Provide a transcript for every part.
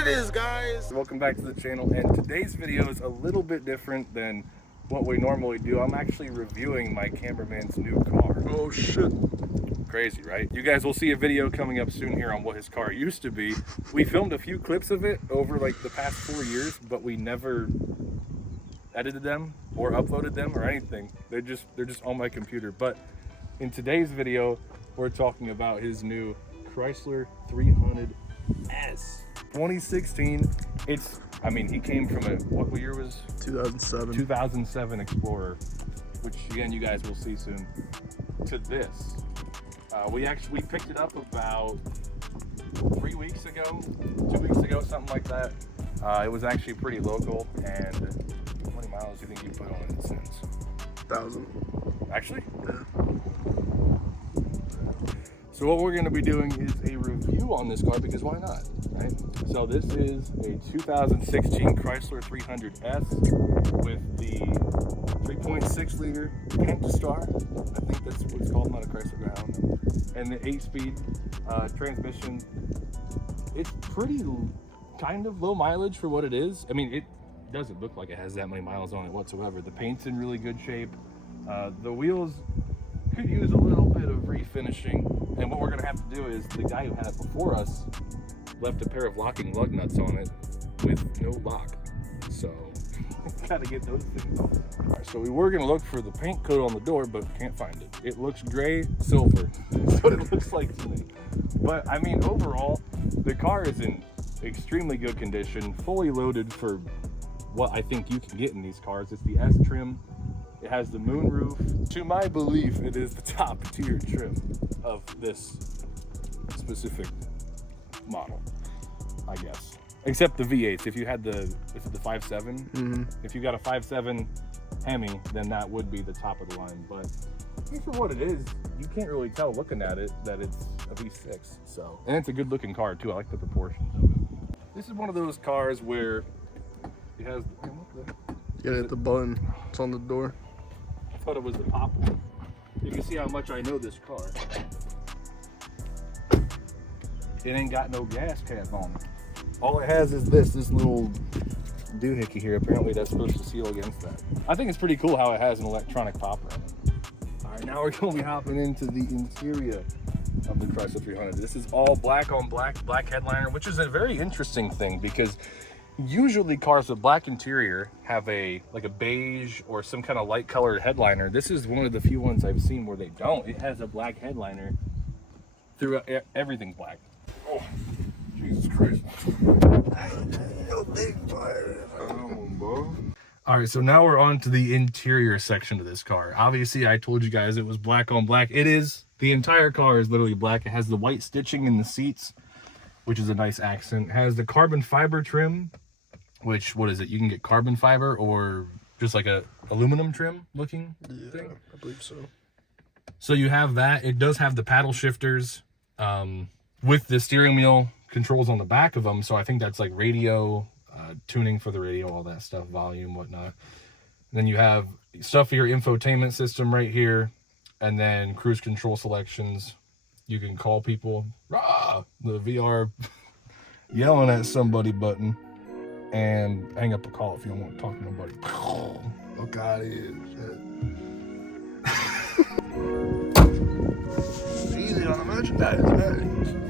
it is, guys. Welcome back to the channel, and today's video is a little bit different than what we normally do. I'm actually reviewing my cameraman's new car. Oh shit. Crazy, right? You guys will see a video coming up soon here on what his car used to be. We filmed a few clips of it over like the past 4 years, but we never edited them or uploaded them or anything. They're just on my computer. But in today's video, we're talking about his new Chrysler 300S 2016. I mean, he came from what year was 2007 Explorer, which again you guys will see soon, to this. We picked it up about 3 weeks ago, 2 weeks ago, something like that. It was actually pretty local. And how many miles do you think you put on it since? 1,000. Actually? Yeah. So what we're going to be doing is a review on this car, because why not, right? So this is a 2016 Chrysler 300S with the 3.6 liter Pentastar. I think that's what it's called, not a Chrysler ground. And the 8-speed transmission. It's pretty kind of low mileage for what it is. I mean, it doesn't look like it has that many miles on it whatsoever. The paint's in really good shape. The wheels could use a little bit of refinishing, and what we're going to have to do is, the guy who had it before us left a pair of locking lug nuts on it with no lock, so got to get those things off. All right, so we were going to look for the paint coat on the door, but can't find it. It looks gray silver. That's what it looks like to me. But I mean, overall the car is in extremely good condition, fully loaded for what I think you can get in these cars. It's the S trim. It has the moonroof. To my belief, it is the top tier trim of this specific model, I guess. Except the V8s. If you had the 5.7, if you got a 5.7 Hemi, then that would be the top of the line. But I think for what it is, you can't really tell looking at it that it's a V6. So, and it's a good looking car too. I like the proportions of it. This is one of those cars where it has. You gotta hit the button. It's on the door. I thought it was the pop one. You can see how much I know this car. It ain't got no gas cap on it. All it has is this little doohickey here. Apparently that's supposed to seal against that. I think it's pretty cool how it has an electronic popper in it. All right, now we're gonna be hopping into the interior of the Chrysler 300. This is all black on black headliner, which is a very interesting thing, because usually cars with black interior have like a beige or some kind of light colored headliner. This is one of the few ones I've seen where they don't. It has a black headliner throughout. Everything's black. Oh, Jesus Christ. All right, so now we're on to the interior section of this car. Obviously, I told you guys it was black on black. It is. The entire car is literally black. It has the white stitching in the seats, which is a nice accent. It has the carbon fiber trim, which, what is it? You can get carbon fiber or just like a aluminum trim looking thing. I believe so. So you have that. It does have the paddle shifters with the steering wheel controls on the back of them. So I think that's like radio, tuning for the radio, all that stuff, volume, whatnot. Then you have stuff for your infotainment system right here. And then cruise control selections. You can call people. Rah! The VR yelling at somebody button. And hang up a call if you don't want to talk to nobody. Look out here. Easy on the merchandise, man.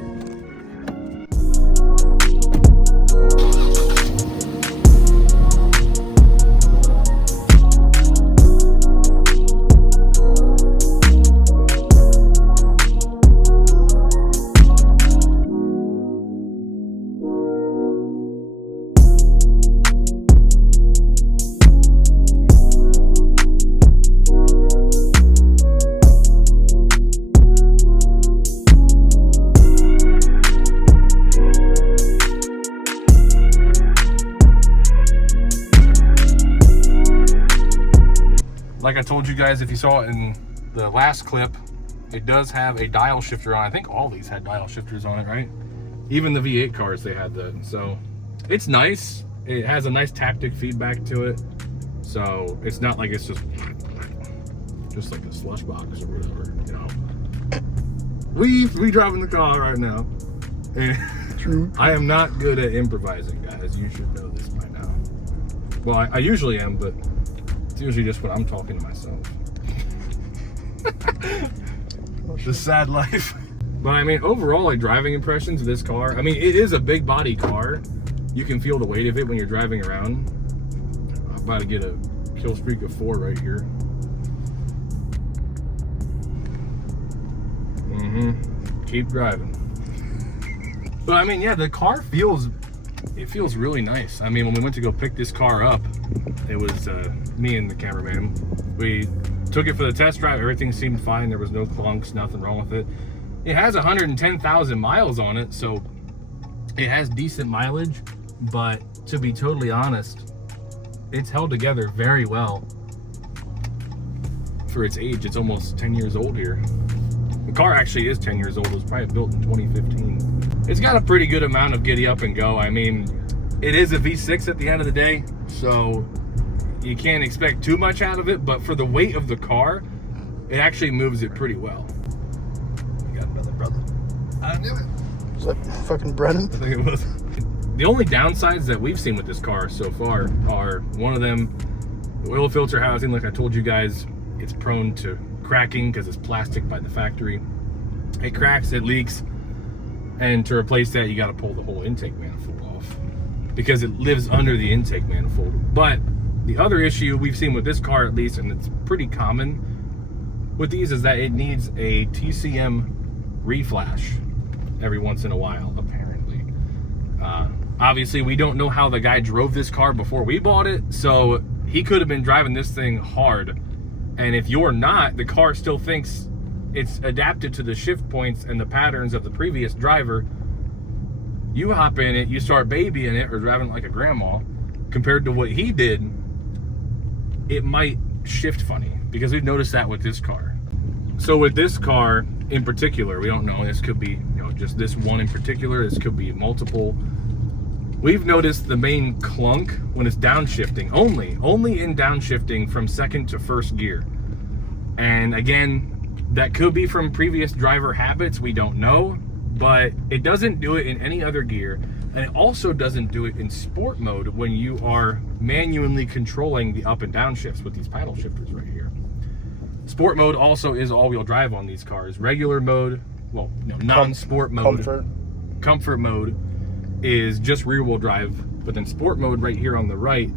Like I told you guys, if you saw it in the last clip, it does have a dial shifter on. I think all these had dial shifters on it, right? Even the V8 cars, they had that. So it's nice. It has a nice taptic feedback to it. So it's not like it's just like a slush box or whatever, you know. We driving the car right now. True. I am not good at improvising, guys. You should know this by now. Well, I usually am, but it's usually just when I'm talking to myself. The sad life. But I mean, overall, like, driving impressions of this car, I mean, it is a big body car. You can feel the weight of it when you're driving around. I'm about to get a kill streak of 4 right here. Keep driving. But I mean, yeah, the car feels really nice. I mean, when we went to go pick this car up, it was me and the cameraman. We took it for the test drive. Everything seemed fine. There was no clunks, nothing wrong with it. It has 110,000 miles on it, so it has decent mileage. But to be totally honest, it's held together very well for its age. It's almost 10 years old here. The car actually is 10 years old. It was probably built in 2015. It's got a pretty good amount of giddy up and go. I mean, it is a V6 at the end of the day, so you can't expect too much out of it, but for the weight of the car, it actually moves it pretty well. We got another brother. I knew it. Was that fucking Brennan? I think it was. The only downsides that we've seen with this car so far are, one of them, the oil filter housing. Like I told you guys, it's prone to cracking because it's plastic by the factory. It cracks, it leaks, and to replace that, you got to pull the whole intake manifold off because it lives under the intake manifold. But the other issue we've seen with this car, at least, and it's pretty common with these, is that it needs a TCM reflash every once in a while, apparently. Obviously, we don't know how the guy drove this car before we bought it, so he could have been driving this thing hard. And if you're not, the car still thinks it's adapted to the shift points and the patterns of the previous driver. You hop in it, you start babying it or driving like a grandma, compared to what he did, it might shift funny, because we've noticed that with this car. So with this car in particular, we don't know, this could be, you know, just this one in particular, this could be multiple. We've noticed the main clunk when it's downshifting, only in downshifting from second to first gear. And again, that could be from previous driver habits, we don't know, but it doesn't do it in any other gear. And it also doesn't do it in sport mode when you are manually controlling the up and down shifts with these paddle shifters right here. Sport mode also is all-wheel drive on these cars. Regular mode, well, no, non-sport mode, comfort mode is just rear-wheel drive, but then sport mode right here on the right,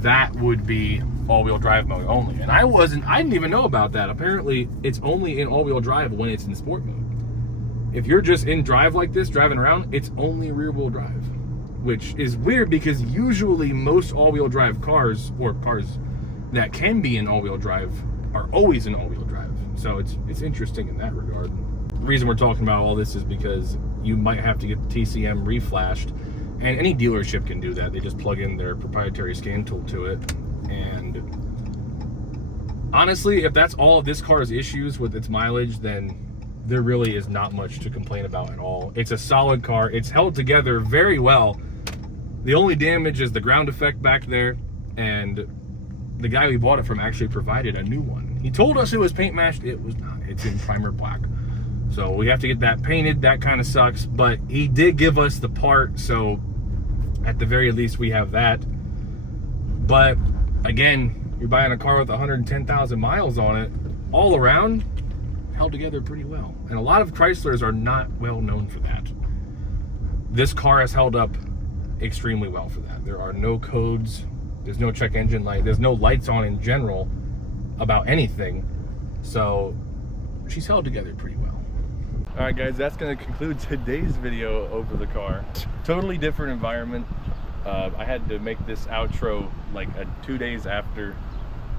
that would be all-wheel drive mode only. And I didn't even know about that. Apparently, it's only in all-wheel drive when it's in sport mode. If you're just in drive like this, driving around, it's only rear-wheel drive, which is weird because usually most all-wheel drive cars, or cars that can be in all-wheel drive, are always in all-wheel drive. So it's interesting in that regard. The reason we're talking about all this is because you might have to get the TCM reflashed, and any dealership can do that. They just plug in their proprietary scan tool to it. And honestly, if that's all of this car's issues with its mileage, then there really is not much to complain about at all. It's a solid car. It's held together very well. The only damage is the ground effect back there, and the guy we bought it from actually provided a new one. He told us it was paint matched. It was not. It's in primer black. So we have to get that painted. That kind of sucks, but he did give us the part, so at the very least we have that. But again, you're buying a car with 110,000 miles on it, all around, held together pretty well. And a lot of Chryslers are not well known for that. This car has held up extremely well for that. There are no codes, there's no check engine light, there's no lights on in general about anything. So she's held together pretty well. All right, guys, that's going to conclude today's video over the car. Totally different environment. I had to make this outro like 2 days after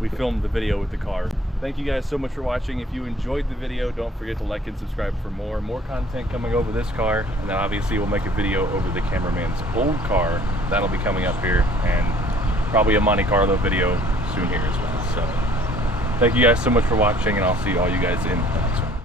we filmed the video with the car. Thank you guys so much for watching. If you enjoyed the video, don't forget to like and subscribe for more content coming over this car. And then obviously we'll make a video over the cameraman's old car. That'll be coming up here, and probably a Monte Carlo video soon here as well. So thank you guys so much for watching, and I'll see all you guys in the next one.